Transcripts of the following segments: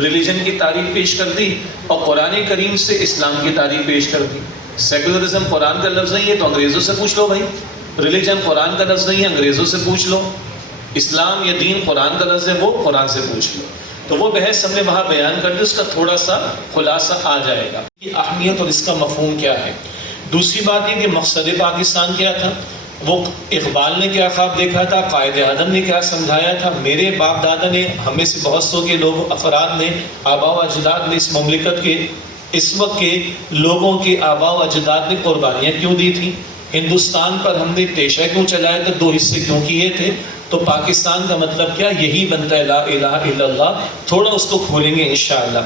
Religion کی تعریف پیش کر دی اور قرآن کریم سے اسلام کی تعریف پیش کر دی. سیکولرزم قرآن کا لفظ نہیں ہے تو انگریزوں سے پوچھ لو بھائی. ریلیجن قرآن کا لفظ نہیں ہے، انگریزوں سے پوچھ لو. اسلام یا دین قرآن کا لفظ ہے، وہ قرآن سے پوچھ لو. تو وہ بحث ہم نے وہاں بیان کر دی، اس کا تھوڑا سا خلاصہ آ جائے گا کہ اہمیت اور اس کا مفہوم کیا ہے. دوسری بات یہ کہ مقصد پاکستان کیا تھا، وہ اقبال نے کیا خواب دیکھا تھا، قائد اعظم نے کیا سمجھایا تھا، میرے باپ دادا نے، ہمیں سے بہت سو کے لوگ افراد نے، آباء و اجداد نے اس مملکت کے اس وقت کے لوگوں کے آباء و اجداد نے قربانیاں کیوں دی تھیں، ہندوستان پر ہم نے پیشہ کیوں چلایا تھا، 2 حصے کیوں کیے تھے. تو پاکستان کا مطلب کیا، یہی بنتا ہے لا الہ الا اللہ. تھوڑا اس کو کھولیں گے انشاءاللہ.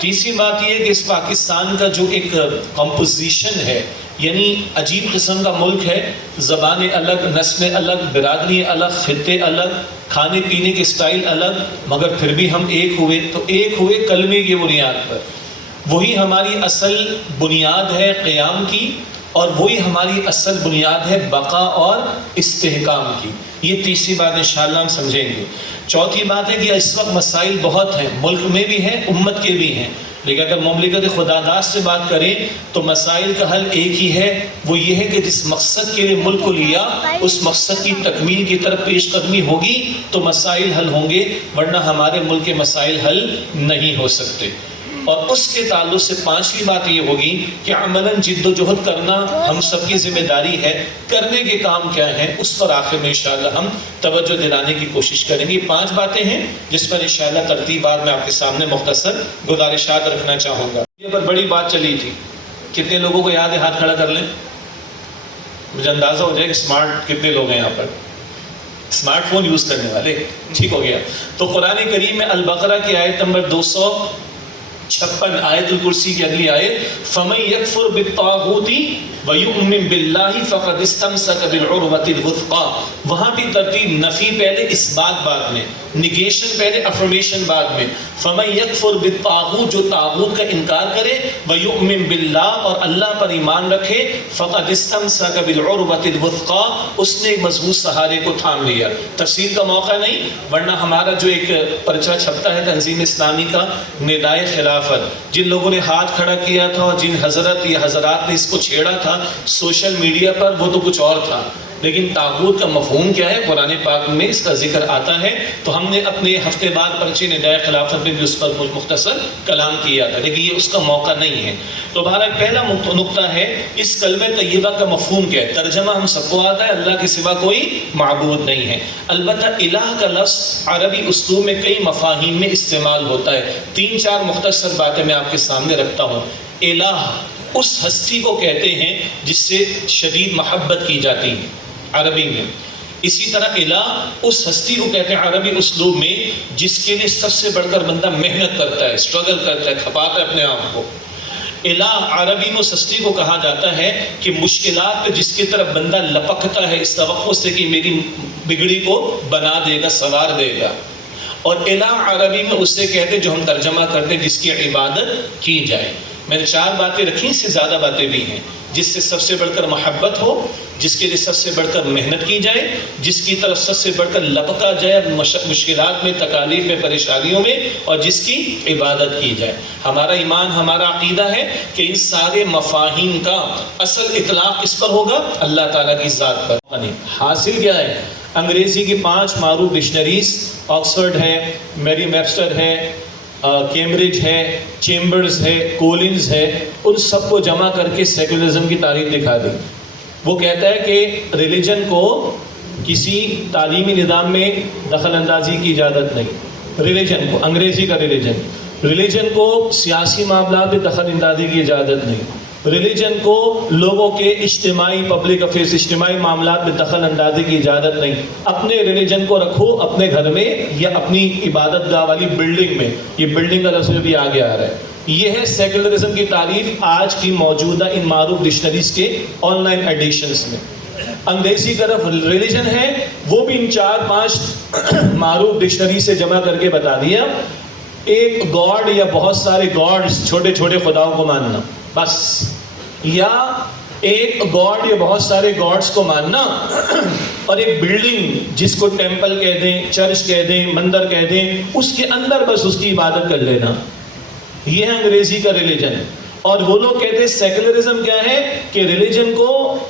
تیسری بات یہ ہے کہ اس پاکستان کا جو ایک کمپوزیشن ہے، یعنی عجیب قسم کا ملک ہے، زبانیں الگ، نسلیں الگ، برادری الگ، خطے الگ، کھانے پینے کے سٹائل الگ، مگر پھر بھی ہم ایک ہوئے. تو ایک ہوئے کلمے کی بنیاد پر. وہی ہماری اصل بنیاد ہے قیام کی، اور وہی ہماری اصل بنیاد ہے بقا اور استحکام کی. یہ تیسری بات انشاءاللہ ہم سمجھیں گے. چوتھی بات ہے کہ اس وقت مسائل بہت ہیں، ملک میں بھی ہیں، امت کے بھی ہیں، لیکن اگر مملکت خدا داد سے بات کریں تو مسائل کا حل ایک ہی ہے، وہ یہ ہے کہ جس مقصد کے لیے ملک کو لیا اس مقصد کی تکمیل کی طرف پیش قدمی ہوگی تو مسائل حل ہوں گے، ورنہ ہمارے ملک کے مسائل حل نہیں ہو سکتے. اور اس کے تعلق سے پانچویں بات یہ ہوگی کہ عملاً جد و جہد کرنا ہم سب کی ذمہ داری ہے. کرنے کے کام کیا ہیں اس پر آخر میں انشاءاللہ ہم توجہ دلانے کی کوشش کریں گے. 5 باتیں ہیں جس پر انشاءاللہ ترتیبات میں آپ کے سامنے مختصر گزارشات رکھنا چاہوں گا. یہ پر بڑی بات چلی تھی، کتنے لوگوں کو یاد ہے؟ ہاتھ کھڑا کر لیں، مجھے اندازہ ہو جائے کہ اسمارٹ کتنے لوگ ہیں یہاں پر، اسمارٹ فون یوز کرنے والے. ٹھیک ہو گیا. تو قرآن کریم میں البقرہ کی آیت نمبر 256 آیت الکرسی کی اگلی آیت، فَمَن يَكْفُرْ بِالطَّاغُوتِ وَيُؤْمِن بِاللَّهِ فَقَدِ اسْتَمْسَكَ بِالْعُرْوَةِ الْوُثْقَىٰ. وہاں بھی ترتیب نفی پہلے، اس بات بعد میں، نگیشن پہلے، افرمیشن بعد میں. فَمَن يَكْفُرْ بِالطَّاغُوتِ، جو طاغوت کا انکار کرے، وَيُؤْمِن بِاللَّهِ، اور اللہ پر ایمان رکھے، فَقَدِ اسْتَمْسَكَ بِالْعُرْوَةِ الْوُثْقَىٰ، اس نے ایک مضبوط سہارے کو تھام لیا. تفصیل کا موقع نہیں، ورنہ ہمارا جو ایک پرچہ چھپتا ہے تنظیم اسلامی کا، ندائے خلافت، جن لوگوں نے ہاتھ کھڑا کیا تھا اور جن حضرت یا حضرات نے اس کو چھیڑا تھا سوشل میڈیا پر، وہ تو کچھ اور تھا. لیکن طاغوت کا مفہوم کیا ہے قرآن پاک میں اس کا ذکر آتا ہے. تو ہم نے اپنے ہفتے بعد پرچے ندائے خلافت میں بھی اس پر مختصر کلام کیا تھا، لیکن یہ اس کا موقع نہیں ہے. تو بہرحال پہلا نقطہ ہے اس کلمہ طیبہ کا مفہوم کیا ہے. ترجمہ ہم سب کو آتا ہے، اللہ کے سوا کوئی معبود نہیں ہے. البتہ الہ کا لفظ عربی اسلوب میں کئی مفاہیم میں استعمال ہوتا ہے. 3-4 مختصر باتیں میں آپ کے سامنے رکھتا ہوں. الہ اس ہستی کو کہتے ہیں جس سے شدید محبت کی جاتی ہے عربی میں. اسی طرح الہ اس ہستی کو کہتے ہیں عربی اسلوب میں جس کے لیے سب سے بڑھ کر بندہ محنت کرتا ہے، اسٹرگل کرتا ہے، کھپاتا ہے اپنے آپ کو. الہ عربی میں اس ہستی کو کہا جاتا ہے کہ مشکلات پہ جس کی طرف بندہ لپکتا ہے اس توقع سے کہ میری بگڑی کو بنا دے گا، سنوار دے گا. اور الہ عربی میں اسے کہتے ہیں جو ہم ترجمہ کرتے ہیں جس کی عبادت کی جائے. میں نے 4 باتیں رکھی، اس سے زیادہ باتیں بھی ہیں. جس سے سب سے بڑھ کر محبت ہو، جس کے لیے سب سے بڑھ کر محنت کی جائے، جس کی طرف سب سے بڑھ کر لپکا جائے مشکلات میں، تکالیف میں، پریشانیوں میں، اور جس کی عبادت کی جائے. ہمارا ایمان، ہمارا عقیدہ ہے کہ ان سارے مفاہیم کا اصل اطلاق کس پر ہوگا؟ اللہ تعالیٰ کی ذات پر. حاصل کیا ہے؟ انگریزی کی 5 معروف ڈکشنریز، آکسفورڈ ہے، میریم ویبسٹر ہے، کیمبرج ہے، چیمبرز ہے، کولنز ہے، ان سب کو جمع کر کے سیکولرزم کی تعریف دکھا دی. وہ کہتا ہے کہ ریلیجن کو کسی تعلیمی نظام میں دخل اندازی کی اجازت نہیں. ریلیجن کو، انگریزی کا ریلیجن کو سیاسی معاملات میں دخل اندازی کی اجازت نہیں. ریلیجن کو لوگوں کے اجتماعی پبلک افیئرس، اجتماعی معاملات میں دخل اندازی کی اجازت نہیں. اپنے ریلیجن کو رکھو اپنے گھر میں یا اپنی عبادت گاہ والی بلڈنگ میں. یہ بلڈنگ کا لفظ بھی آگے آ رہا ہے. یہ ہے سیکولرزم کی تعریف آج کی موجودہ ان معروف ڈکشنریز کے آن لائن ایڈیشنز میں. انگریزی کا ریلیجن ہے وہ بھی ان 4-5 معروف ڈکشنری سے جمع کر کے بتا دیا. ایک گاڈ یا بہت سارے گاڈز، چھوٹے چھوٹے خداؤں کو ماننا بس، یا ایک گاڈ یا بہت سارے گاڈز کو ماننا اور ایک بلڈنگ جس کو ٹیمپل کہہ دیں، چرچ کہہ دیں، مندر کہہ دیں، اس کے اندر بس اس کی عبادت کر لینا، یہ ہے انگریزی کا ریلیجن۔ اور وہ لوگ کہتے ہیں سیکولرزم کیا ہے کہ ریلیجن کو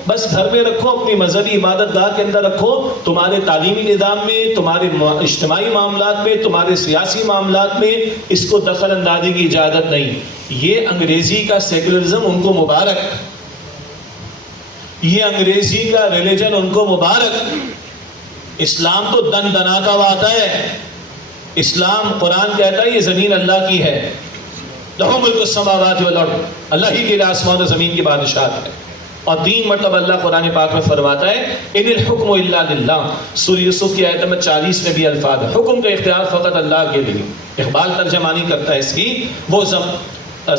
بس گھر میں رکھو، اپنی مذہبی عبادت گاہ کے اندر رکھو، تمہارے تعلیمی نظام میں، تمہارے اجتماعی معاملات میں، تمہارے سیاسی معاملات میں اس کو دخل اندازی کی اجازت نہیں۔ یہ انگریزی کا سیکولرزم ان کو مبارک، یہ انگریزی کا ریلیجن ان کو مبارک۔ اسلام تو دن دنا کا آتا ہے، اسلام قرآن کہتا ہے یہ زمین اللہ کی ہے، لہو ملک السماوات والارض، اللہ ہی کے لیے آسمان و زمین کی بادشاہت ہے۔ اور 3 مرتبہ اللہ قرآن پاک میں فرماتا ہے ان الحکم الا للہ، سورہ یوسف کی آیت نمبر 40 میں بھی الفاظ ہے، حکم کا اختیار فقط اللہ کے لیے۔ اقبال ترجمانی کرتا ہے اس کی، وہ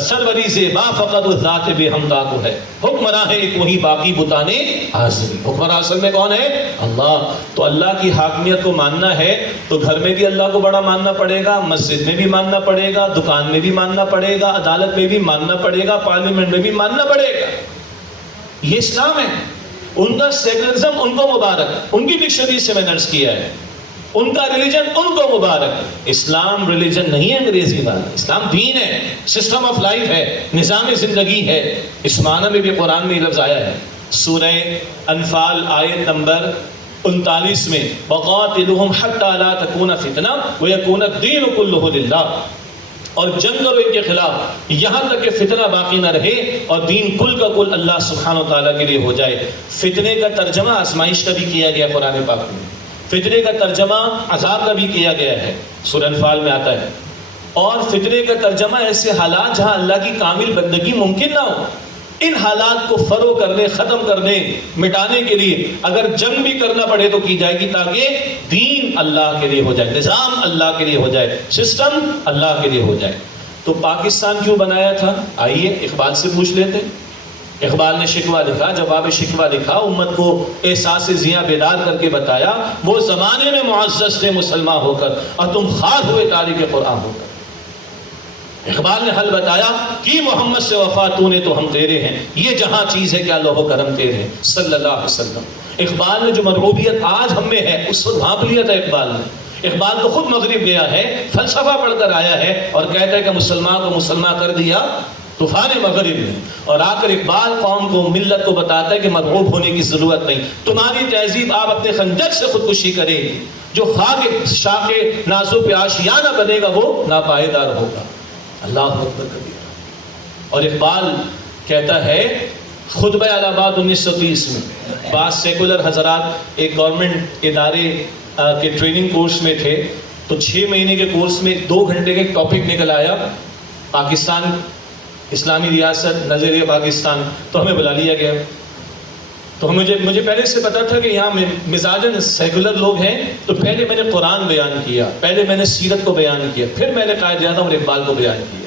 سروری زیبا فقط ذات بے حمدہ کو ہے، حکمراں ہے ایک وہی باقی بتانے حاضری۔ حکمراں اصل میں کون ہے؟ اللہ۔ تو اللہ کی حاکمیت کو ماننا ہے تو گھر میں بھی اللہ کو بڑا ماننا پڑے گا، مسجد میں بھی ماننا پڑے گا، دکان میں بھی ماننا پڑے گا، عدالت میں بھی ماننا پڑے گا، پارلیمنٹ میں بھی ماننا پڑے گا۔ یہ اسلام ہے۔ ان کا سیکولرزم ان کو مبارک، ان کی ڈکشنری سے میں نے عرض کیا ہے، ان کا ریلیجن ان کو مبارک۔ اسلام ریلیجن نہیں ہے انگریزی والا، اسلام دین ہے، سسٹم آف لائف ہے، نظام زندگی ہے۔ اس معنی میں بھی قرآن میں یہ لفظ آیا ہے، سورہ انفال آیت نمبر 39 میں، وَقَاتِلُهُمْ حَتَّى لَا تَكُونَ فِتْنَةٌ وَيَكُونَ الدِّينُ كُلُّهُ لِلَّهِ، اور جنگ کرو ان کے خلاف یہاں تک کہ فتنہ باقی نہ رہے اور دین کل کا کل اللہ سبحانہ و تعالیٰ کے لیے ہو جائے۔ فتنے کا ترجمہ آزمائش کا بھی کیا گیا قرآن پاک میں، فتنے کا ترجمہ عذاب کا بھی کیا گیا ہے، سورہ انفال میں آتا ہے۔ اور فتنے کا ترجمہ ایسے حالات جہاں اللہ کی کامل بندگی ممکن نہ ہو، ان حالات کو فروغ کرنے، ختم کرنے، مٹانے کے لیے اگر جنگ بھی کرنا پڑے تو کی جائے گی، تاکہ دین اللہ کے لیے ہو جائے، نظام اللہ کے لیے ہو جائے، سسٹم اللہ کے لیے ہو جائے۔ تو پاکستان کیوں بنایا تھا؟ آئیے اقبال سے پوچھ لیتے۔ اقبال نے شکوہ لکھا، جواب شکوہ لکھا، امت کو احساس ضیاء بیدار کر کے بتایا، وہ زمانے میں معزز تھے مسلمان ہو کر اور تم خار ہوئے تاریخ قرآن ہو کر۔ اقبال نے حل بتایا کہ محمد سے وفا تو نے تو ہم تیرے ہیں، یہ جہاں چیز ہے کیا لوح و کرم تیرے ہیں صلی اللہ علیہ وسلم۔ اقبال نے جو مرغوبیت آج ہم میں ہے اس وقت بھانپ لیا تھا اقبال نے۔ اقبال تو خود مغرب گیا ہے، فلسفہ پڑھ کر آیا ہے اور کہتا ہے کہ مسلمان کو مسلمان کر دیا طوفان مغرب میں، اور آ کر اقبال قوم کو، ملت کو بتاتا ہے کہ مرغوب ہونے کی ضرورت نہیں، تمہاری تہذیب آپ اپنے خنجر سے خودکشی کرے گی، جو خاک شاخ نازو پہ آشیانہ بنے گا وہ ناپائیدار ہوگا۔ اللہ اکبر کبیرہ۔ اور اقبال کہتا ہے خطبہ الہ آباد 1930 میں، بعض سیکولر حضرات ایک گورنمنٹ ادارے کے ٹریننگ کورس میں تھے، تو 6 مہینے کے کورس میں 2 گھنٹے کا ایک ٹاپک نکل آیا، پاکستان اسلامی ریاست، نظریہ پاکستان، تو ہمیں بلا لیا گیا۔ تو مجھے پہلے سے پتا تھا کہ یہاں مزاجن سیکولر لوگ ہیں، تو پہلے میں نے قرآن بیان کیا، پہلے میں نے سیرت کو بیان کیا، پھر میں نے قائد اعظم اور اقبال کو بیان کیا۔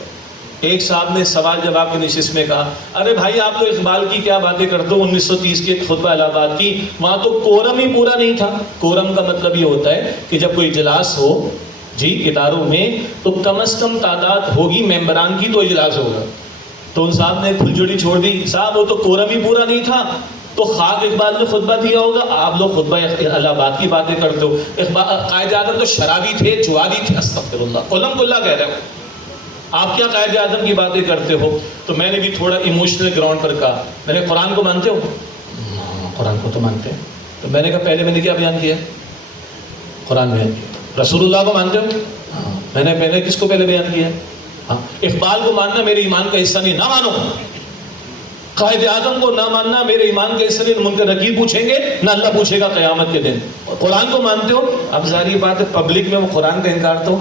ایک صاحب نے سوال جواب کی نشست میں کہا، ارے بھائی آپ تو اقبال کی کیا باتیں کرتے ہو، 1930 کے خطبہ الہ آباد کی، وہاں تو کورم ہی پورا نہیں تھا۔ کورم کا مطلب یہ ہوتا ہے کہ جب کوئی اجلاس ہو جی اداروں میں تو کم از کم تعداد ہوگی ممبران کی تو اجلاس ہوگا۔ تو ان صاحب نے کھلجوڑی چھوڑ دی، صاحب وہ تو کورم ہی پورا نہیں تھا، تو خاک اقبال نے خطبہ دیا ہوگا، آپ لوگ خطبہ الہ آباد کی باتیں کرتے ہو۔ قائد اعظم تو شرابی تھے، جوادی تھے، استغفر اللہ، قلم کو اللہ کہہ رہے ہو، آپ کیا قائد اعظم کی باتیں کرتے ہو؟ تو میں نے بھی تھوڑا ایموشنل گراؤنڈ پر کہا، میں نے قرآن کو مانتے ہو؟ قرآن کو تو مانتے ہیں۔ تو میں نے کہا پہلے میں نے کیا بیان کیا؟ قرآن بیان کیا۔ رسول اللہ کو مانتے ہو؟ میں نے پہلے کس کو پہلے بیان کیا؟ اقبال کو ماننا میرے ایمان کا حصہ نہیں، نہ مانو۔ قائد اعظم کو نہ ماننا میرے ایمان کے حصہ نہیں، منکر نکیر پوچھیں گے، نہ اللہ پوچھے گا قیامت کے دن۔ قرآن کو مانتے ہو؟ اب ظاہر بات ہے پبلک میں وہ قرآن کا انکار تو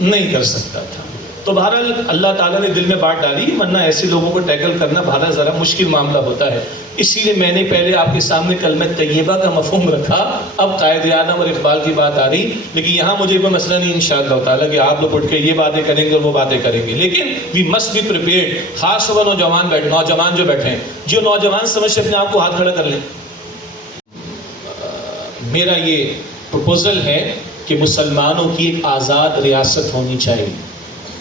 نہیں کر سکتا تھا۔ تو بہرحال اللہ تعالیٰ نے دل میں بات ڈالی، ورنہ ایسے لوگوں کو ٹیکل کرنا بہرحال ذرا مشکل معاملہ ہوتا ہے۔ اسی لیے میں نے پہلے آپ کے سامنے کلمہ طیبہ کا مفہوم رکھا، اب قائد اعظم اور اقبال کی بات آ رہی، لیکن یہاں مجھے کوئی مسئلہ نہیں انشاءاللہ تعالیٰ کہ آپ لوگ اٹھ کے یہ باتیں کریں گے اور وہ باتیں کریں گے، لیکن وی مسٹ بی پریپیئرڈ، خاص طور پر نوجوان جو بیٹھے ہیں، جو نوجوان سمجھ سے اپنے آپ کو ہاتھ کھڑا کر لیں۔ میرا یہ پروپوزل ہے کہ مسلمانوں کی ایک آزاد ریاست ہونی چاہیے۔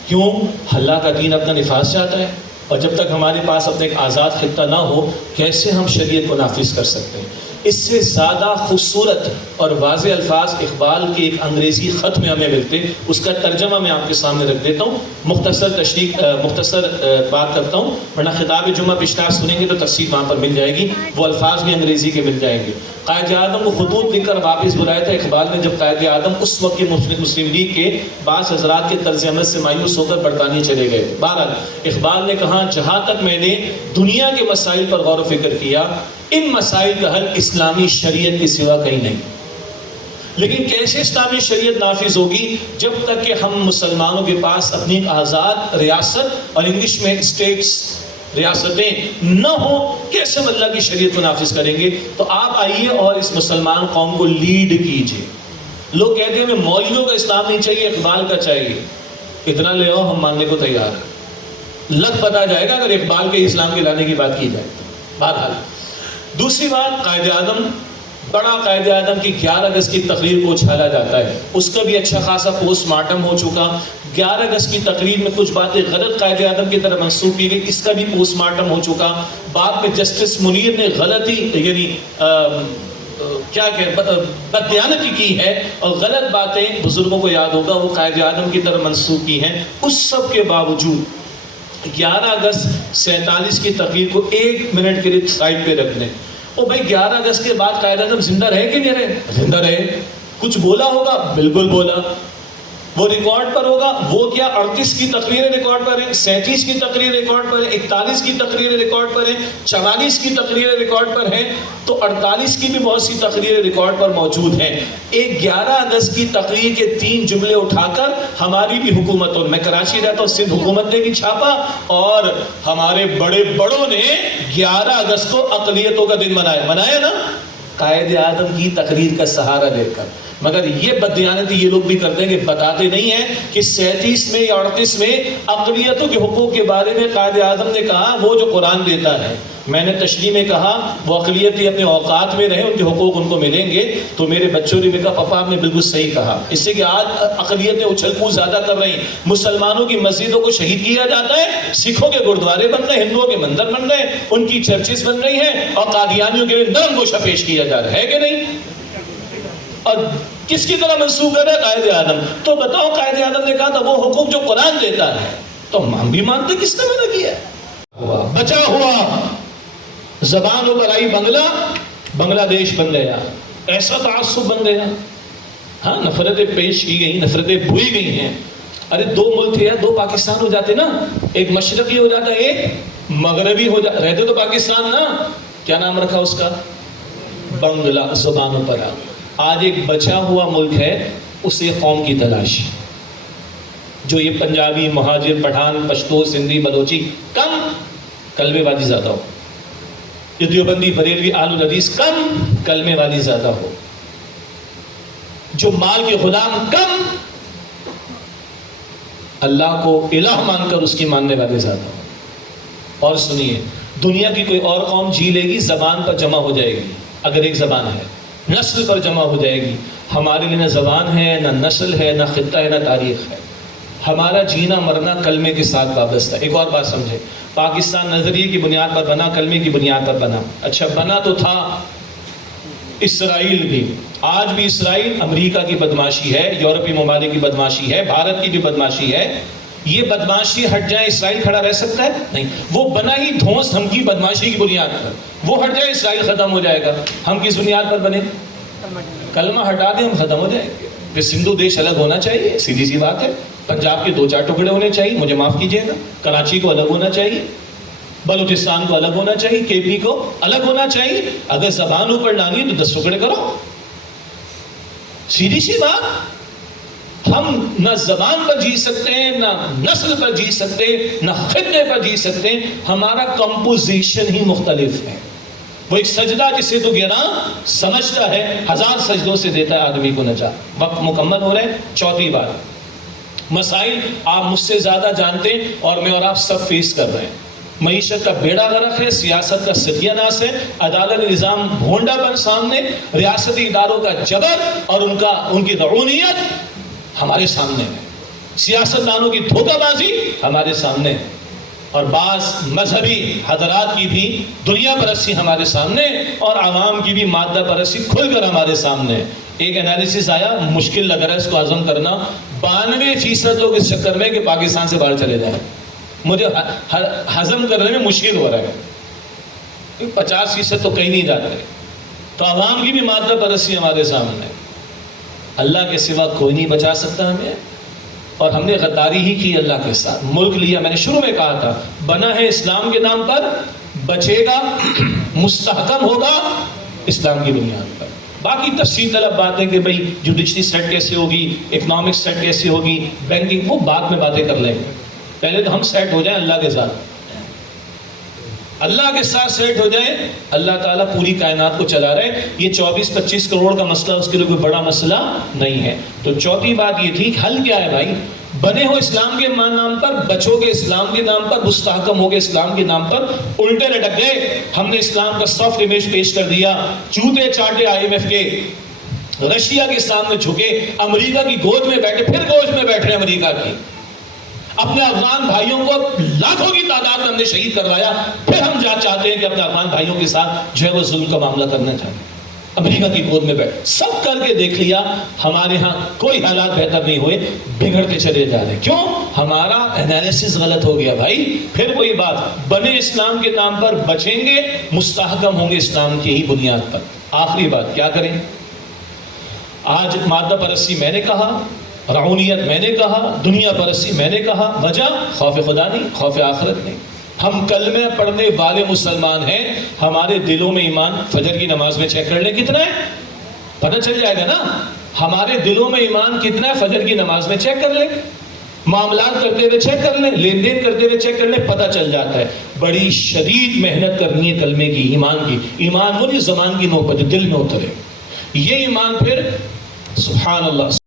کیوں؟ اللہ کا دین اپنا نفاذ چاہتا ہے، اور جب تک ہمارے پاس اپنا ایک آزاد خطہ نہ ہو کیسے ہم شریعت کو نافذ کر سکتے ہیں؟ اس سے زیادہ خوبصورت اور واضح الفاظ اقبال کے ایک انگریزی خط میں ہمیں ملتے. اس کا ترجمہ میں آپ کے سامنے رکھ دیتا ہوں, مختصر بات کرتا ہوں, ورنہ خطاب جمعہ پچھلا سنیں گے تو تفصیل وہاں پر مل جائے گی, وہ الفاظ بھی انگریزی کے مل جائیں گے. قائد اعظم کو خطوط لکھ کر واپس بلایا تھا اقبال نے, جب قائد اعظم اس وقت کے مسلم لیگ کے بعض حضرات کے طرز عمل سے مایوس ہو کر برطانیہ چلے گئے. بہرحال اقبال نے کہا, جہاں تک میں نے دنیا کے مسائل پر غور و فکر کیا, ان مسائل کا حل اسلامی شریعت کے سوا کہیں نہیں. لیکن کیسے اسلامی شریعت نافذ ہوگی جب تک کہ ہم مسلمانوں کے پاس اپنی آزاد ریاست اور انگلش میں اسٹیٹس ریاستیں نہ ہوں, کیسے ہم اللہ کی شریعت کو نافذ کریں گے؟ تو آپ آئیے اور اس مسلمان قوم کو لیڈ کیجئے. لوگ کہتے ہیں ہمیں مولویوں کا اسلام نہیں چاہیے, اقبال کا چاہیے. اتنا لے آؤ, ہم ماننے کو تیار ہیں. لگ پتا جائے گا اگر اقبال کے اسلام کے لانے کی بات کی جائے. بہرحال دوسری بات, قائد اعظم, بڑا قائد اعظم کی 11 اگست کی تقریر کو اچھالا جاتا ہے, اس کا بھی اچھا خاصا پوسٹ مارٹم ہو چکا. 11 اگست کی تقریر میں کچھ باتیں غلط قائد اعظم کی طرف منسوخ کی گئی, اس کا بھی پوسٹ مارٹم ہو چکا. بعد میں جسٹس منیر نے غلطی یعنی کیا کہ بددیانتی کی ہے اور غلط باتیں بزرگوں کو یاد ہوگا وہ قائد اعظم کی طرف منسوخ کی ہیں. اس سب کے باوجود 11 اگست 47 کی تقریر کو 1 منٹ کے لیے سائڈ پہ رکھ دیں. او بھائی 11 اگست کے بعد قائد اعظم زندہ رہے کہ نہیں رہے؟ زندہ رہے. کچھ بولا ہوگا؟ بالکل بولا. وہ ریکارڈ پر ہوگا. وہ کیا 38 کی تقریریں ریکارڈ پر ہیں, 37 کی تقریریں ریکارڈ پر ہیں, 41 کی تقریریں ریکارڈ پر ہیں, 44 کی تقریریں ریکارڈ پر ہیں, تو 48 کی بھی بہت سی تقریریں ریکارڈ پر موجود ہیں. ایک 11 اگست کی تقریر کے 3 جملے اٹھا کر ہماری بھی حکومت, اور میں کراچی رہتا ہوں, سندھ حکومت نے بھی چھاپا اور ہمارے بڑے بڑوں نے 11 اگست کو اقلیتوں کا دن منایا نا, قائد اعظم کی تقریر کا سہارا لے کر. مگر یہ بددیانتی یہ لوگ بھی کرتے ہیں کہ بتاتے نہیں ہیں کہ 37 میں یا 38 میں اقلیتوں کے حقوق کے بارے میں قائد اعظم نے کہا وہ جو قرآن دیتا ہے. میں نے تشریح میں کہا وہ اقلیتی اپنے اوقات میں رہیں, ان کے حقوق ان کو ملیں گے. تو میرے بچوں نے بھی کہا پاپا آپ نے بالکل صحیح کہا. اس سے کہ آج اقلیتیں اچھل کود زیادہ کر رہی ہیں, مسلمانوں کی مسجدوں کو شہید کیا جاتا ہے, سکھوں کے گردوارے بن رہے ہیں, ہندوؤں کے مندر بن رہے ہیں, ان کی چرچز بن رہی ہیں, اور قادیانیوں کے لیے نرم گوشہ پیش کیا جا رہا ہے کہ نہیں؟ اور کس کی طرح منسوخ کر رہا ہے؟ قائد اعظم. تو بتاؤ قائد اعظم نے کہا تھا وہ حقوق جو قرآن دیتا ہے, تو ہم بھی مانتے, کس نے منع کیا؟ بچا ہوا زبانوں پر آئی بنگلہ دیش بن گیا, ایسا تعصب بن گیا. ہاں نفرتیں پیش کی گئی, نفرتیں بھوئی گئی ہیں. ارے 2 ملک تھے, 2 پاکستان ہو جاتے نا, ایک مشرقی ہو جاتا, ایک مغربی ہو جاتا, رہتے تو پاکستان نا. کیا نام رکھا اس کا؟ بنگلہ. زبانوں پر آج ایک بچا ہوا ملک ہے, اسے قوم کی تلاش. جو یہ پنجابی, مہاجر, پٹھان, پشتو, سندھی, بلوچی کم, کلمے والی زیادہ ہو. یہ دیوبندی, بریلوی, آل الحدیث کم, کلمے والی زیادہ ہو. جو مال کے غلام کم, اللہ کو الہ مان کر اس کی ماننے والے زیادہ ہو. اور سنیے, دنیا کی کوئی اور قوم جی لے گی, زبان پر جمع ہو جائے گی. اگر ایک زبان ہے, نسل پر جمع ہو جائے گی. ہمارے لیے نہ زبان ہے, نہ نسل ہے, نہ خطہ ہے, نہ تاریخ ہے. ہمارا جینا مرنا کلمے کے ساتھ وابستہ. ایک اور بات سمجھے, پاکستان نظریے کی بنیاد پر بنا, کلمے کی بنیاد پر بنا. اچھا بنا تو تھا اسرائیل بھی. آج بھی اسرائیل امریکہ کی بدماشی ہے, یورپی ممالک کی بدماشی ہے, بھارت کی بھی بدماشی ہے. یہ بدماشی ہٹ جائے اسرائیل کھڑا رہ سکتا ہے؟ نہیں. وہ بنا ہی دھونس ہم کی بدماشی کی بنیاد پر. وہ ہٹ جائے اسرائیل ختم ہو جائے گا. ہم کس بنیاد پر بنے؟ کلمہ ہٹا دیں ہم ختم ہو جائیں گے. پھر سندھو دیش الگ ہونا چاہیے, سیدھی سی بات ہے. پنجاب کے 2-4 ٹکڑے ہونے چاہیے, مجھے معاف کیجیے گا. کراچی کو الگ ہونا چاہیے, بلوچستان کو الگ ہونا چاہیے, کے پی کو الگ ہونا چاہیے. اگر زبان اوپر لانی ہے تو 10 ٹکڑے کرو. سیدھی سی بات. ہم نہ زبان پر جی سکتے ہیں, نہ نسل پر جی سکتے, نہ خطے پر جی سکتے. ہمارا کمپوزیشن ہی مختلف ہے. وہ ایک سجدہ جسے تو گراں سمجھتا ہے, 1000 سجدوں سے دیتا ہے آدمی کو نجات. وقت مکمل ہو رہے ہیں. چوتھی بات, مسائل آپ مجھ سے زیادہ جانتے ہیں اور میں اور آپ سب فیس کر رہے ہیں. معیشت کا بیڑا غرق ہے, سیاست کا ستیہ ناس ہے, عدالت نظام بھونڈا بن سامنے, ریاستی اداروں کا جبر اور ان کی رعونیت ہمارے سامنے ہے, سیاست دانوں کی دھوکہ بازی ہمارے سامنے ہے. اور بعض مذہبی حضرات کی بھی دنیا پرستی ہمارے سامنے اور عوام کی بھی مادہ پرستی کھل کر ہمارے سامنے. ایک انالیسس آیا, مشکل لگ رہا ہے اس کو ہضم کرنا, 92% لوگ اس چکر میں کہ پاکستان سے باہر چلے جائیں. مجھے ہضم کرنے میں مشکل ہو رہا ہے, 50% تو کہیں نہیں جاتے. تو عوام کی بھی مادہ پرستی ہمارے سامنے. اللہ کے سوا کوئی نہیں بچا سکتا ہمیں, اور ہم نے غداری ہی کی اللہ کے ساتھ. ملک لیا, میں نے شروع میں کہا تھا, بنا ہے اسلام کے نام پر, بچے گا, مستحکم ہوگا اسلام کی بنیاد پر. باقی تفصیل طلب باتیں کہ بھئی جوڈیشری سیٹ کیسے ہوگی, اکنامک سیٹ کیسے ہوگی, بینکنگ, وہ بعد میں باتیں کر لیں گے. پہلے تو ہم سیٹ ہو جائیں اللہ کے ساتھ, اللہ کے ساتھ سیٹ ہو جائیں. اللہ تعالیٰ پوری کائنات کو چلا رہے ہیں. یہ 24-25 کروڑ کا مسئلہ اس کے لیے کوئی بڑا مسئلہ نہیں ہے. تو چوتھی بات یہ تھی, حل کیا ہے بھائی؟ بنے ہو اسلام کے نام پر, بچو گے اسلام کے نام پر, مستحکم ہو گے اسلام کے نام پر, الٹے لٹک گئے. ہم نے اسلام کا سافٹ امیج پیش کر دیا, چوتے چاٹے IMF کے, رشیا کے سامنے جھکے, امریکہ کی گود میں بیٹھے, پھر گود میں بیٹھ رہے امریکہ کی. اپنے افغان بھائیوں کو لاکھوں کی تعداد میں ہم نے شہید کروایا, پھر ہم چاہتے ہیں کہ اپنے افغان بھائیوں کے ساتھ جو ہے وہ ظلم کا معاملہ کرنا چاہتے ہیں. امریکہ کی گود میں بیٹھ, سب کر کے دیکھ لیا, ہمارے ہاں کوئی حالات بہتر نہیں ہوئے, بگڑتے چلے جا رہے. کیوں؟ ہمارا انالیسس غلط ہو گیا بھائی. پھر وہی بات, بنے اسلام کے نام پر, بچیں گے, مستحکم ہوں گے اسلام کی ہی بنیاد پر. آخری بات کیا کریں؟ آج مادہ پرستی میں نے کہا, رعونیت میں نے کہا, دنیا پرستی میں نے کہا. وجہ خوف خدا نہیں, خوف آخرت نہیں. ہم کلمہ پڑھنے والے مسلمان ہیں, ہمارے دلوں میں ایمان, فجر کی نماز میں چیک کر لیں کتنا ہے, پتہ چل جائے گا نا. ہمارے دلوں میں ایمان کتنا ہے, فجر کی نماز میں چیک کر لیں, معاملات کرتے ہوئے چیک کر لیں, لین دین کرتے ہوئے چیک کر لیں, پتہ چل جاتا ہے. بڑی شدید محنت کرنی ہے کلمے کی, ایمان کی. ایمان وہ نہیں زبان کی نوک پر جو دل میں اترے, یہ ایمان پھر سبحان اللہ.